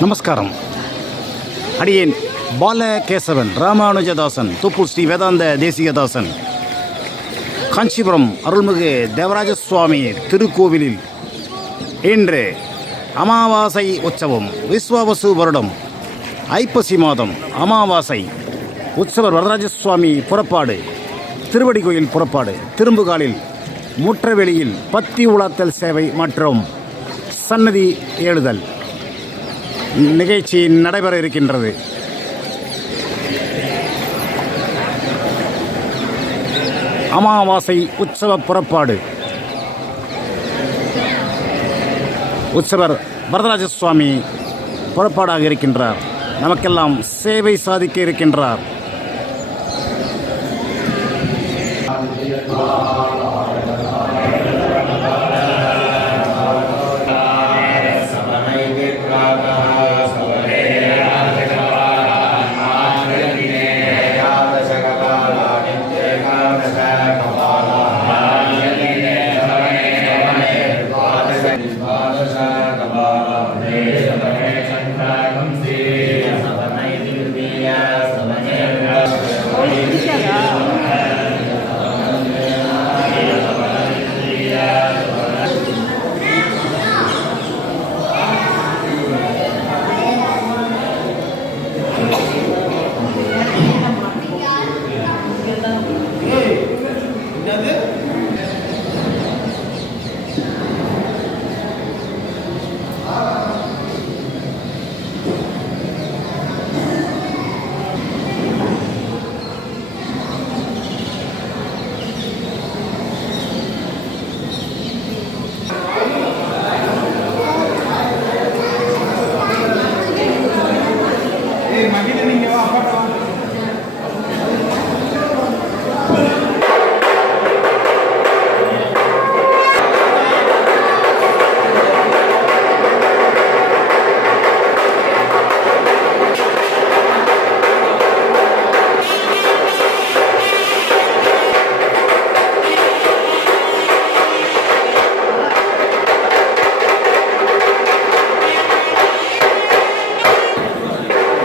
நமஸ்காரம். அடியேன் பால கேசவன் ராமானுஜதாசன் துப்பு ஸ்ரீ வேதாந்த தேசியதாசன் காஞ்சிபுரம் அருள்மிகு தேவராஜ சுவாமி திருக்கோவிலில் இன்று அமாவாசை உற்சவம் விஸ்வாவசு வருடம் ஐப்பசி மாதம் அமாவாசை உற்சவர் வரதராஜ சுவாமி புறப்பாடு திருவடி கோயில் புறப்பாடு திரும்புகாலில் முற்றவெளியில் பத்தி உலாத்தல் சேவை மற்றும் சன்னதி ஏழுதல் நிகழ்ச்சி நடைபெற இருக்கின்றது. அமாவாசை உற்சவ புறப்பாடு. உற்சவர் வரதராஜ சுவாமி புறப்பாடாக இருக்கின்றார். நமக்கெல்லாம் சேவை சாதிக்க இருக்கின்றார்.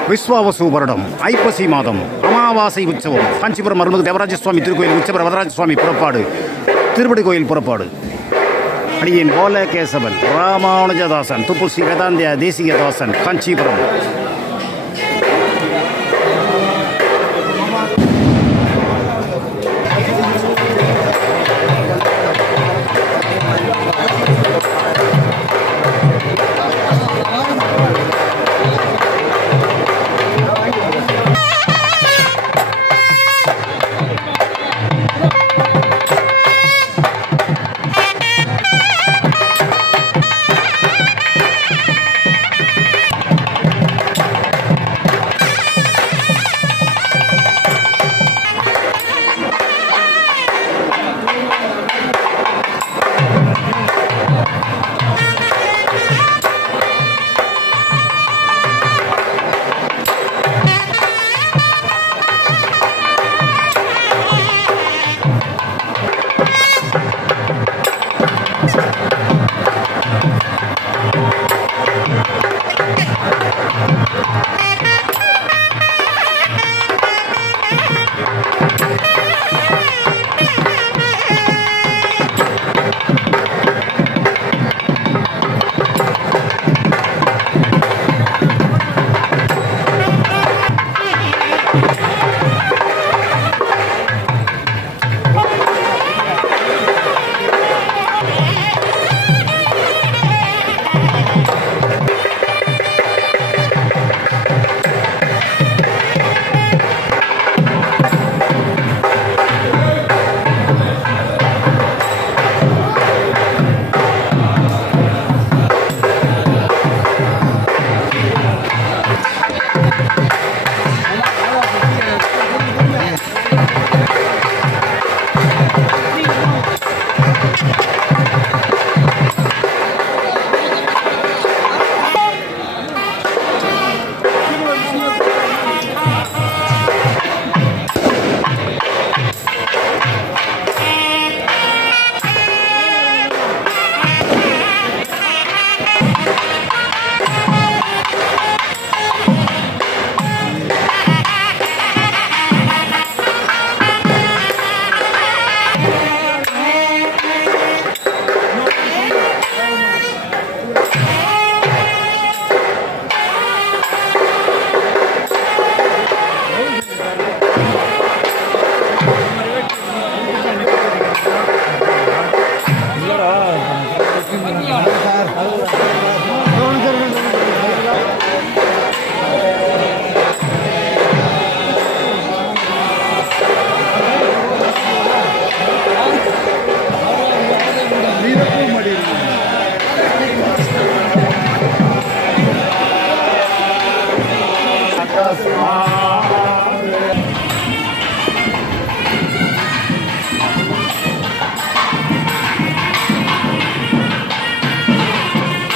விஸ்வாவசு வருடம் ஐப்பசி மாதம் அமாவாசை உற்சவம் காஞ்சிபுரம் அருள்மிகு தேவராஜ சுவாமி திருக்கோயில் உற்சவர் வரதராஜ சுவாமி புறப்பாடு திருப்படி கோயில் புறப்பாடு. அடியின் போல கேசவன் ராமானுஜதாசன் துப்புல் ஸ்ரீ வேதாந்திய தேசிகதாசன் காஞ்சிபுரம்.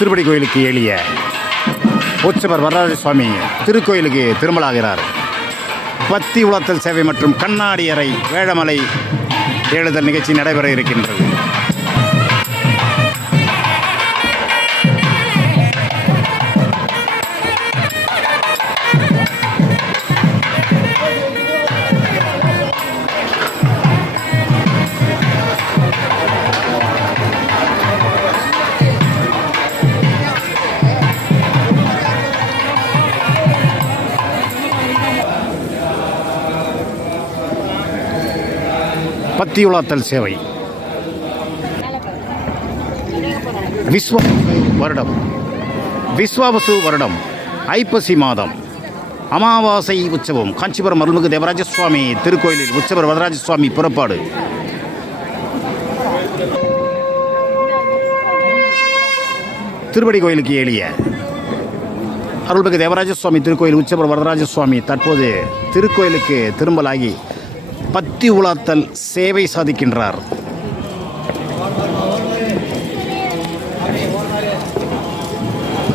திருப்படி கோயிலுக்கு எளிய உச்சவர் வரராஜ சுவாமி திருக்கோயிலுக்கு திருமலாகிறார். பத்தி உலத்தல் சேவை மற்றும் கண்ணாடி அறை வேழமலை எழுதல் நிகழ்ச்சி நடைபெற இருக்கின்றது. பத்தி உலாத்தல் சேவை. விஸ்வ வருடம். விஸ்வாவசு வருடம். ஐப்பசி மாதம். அமாவாசை உற்சவம். காஞ்சிபுரம் அருள்மிகு தேவராஜ சுவாமி திருக்கோயிலில் உற்சவர் வரராஜ சுவாமி புறப்பாடு. திருப்படி கோயிலுக்கு எளிய அருள்மிகு தேவராஜ சுவாமி திருக்கோயில் உச்சபுர வரதராஜ சுவாமி தற்போது திருக்கோயிலுக்கு திரும்பலாகி பத்தி உலாத்தல் சேவை சாதிக்கின்றார்.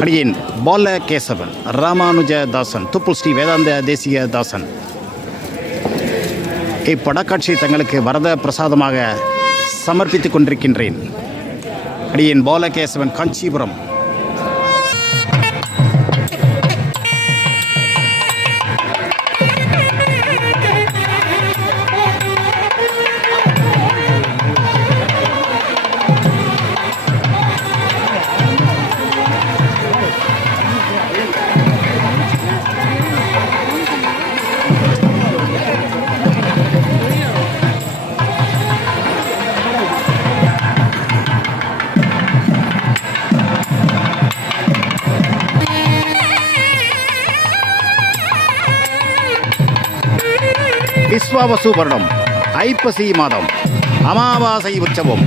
அடியேன் பால கேசவன் ராமானுஜ தாசன் துப்புல் ஸ்ரீ வேதாந்த தேசிய தாசன். இப்படக்காட்சி தங்களுக்கு வரத பிரசாதமாக சமர்ப்பித்துக் கொண்டிருக்கின்றேன். அடியேன் பாலகேசவன் காஞ்சிபுரம். விஸ்வாவசு வருடம் ஐப்பசி மாதம் அமாவாசை உற்சவம்.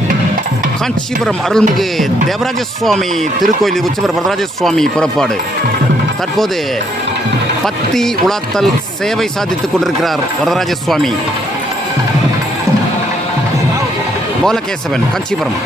காஞ்சிபுரம் அருள்மிகு தேவராஜ சுவாமி திருக்கோயில் உற்சவர் வரதராஜ சுவாமி புறப்பாடு. தற்போது பத்தி உலாத்தல் சேவை சாதித்துக் கொண்டிருக்கிறார் வரதராஜ சுவாமி போலகேசவன் காஞ்சிபுரம்.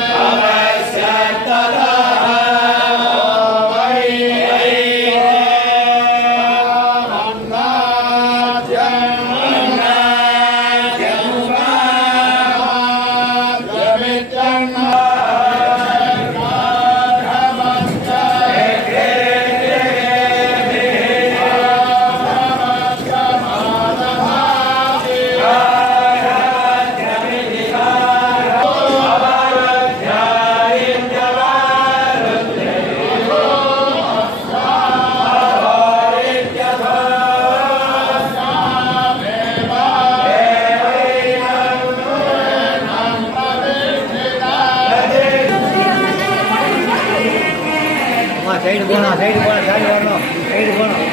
Amém. சைடு போகணும் சைடு போகணும் சைடு வரணும் சைடு போகணும்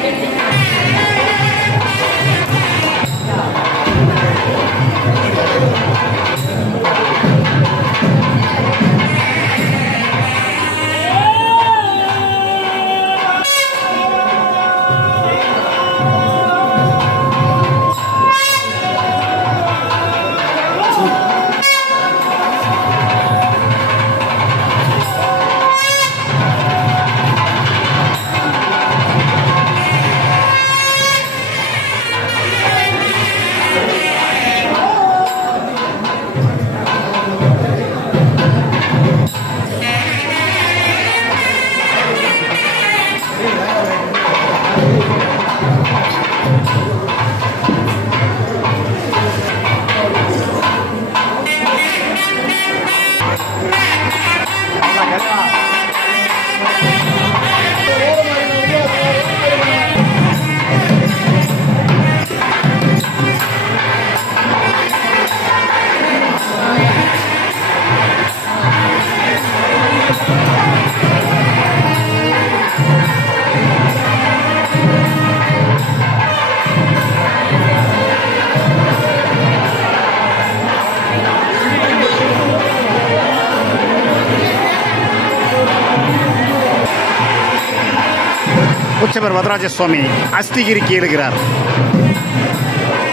உச்சவர் வரதராஜ சுவாமி அஸ்திகிரிக்கு எழுகிறார்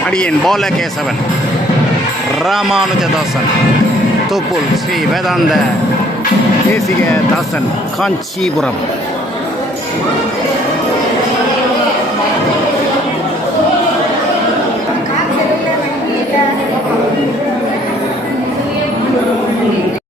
அடியேன் பாலகேசவன் ராமானுஜதாசன் தோப்புல் ஸ்ரீ வேதாந்த தேசிக தாசன் காஞ்சிபுரம்.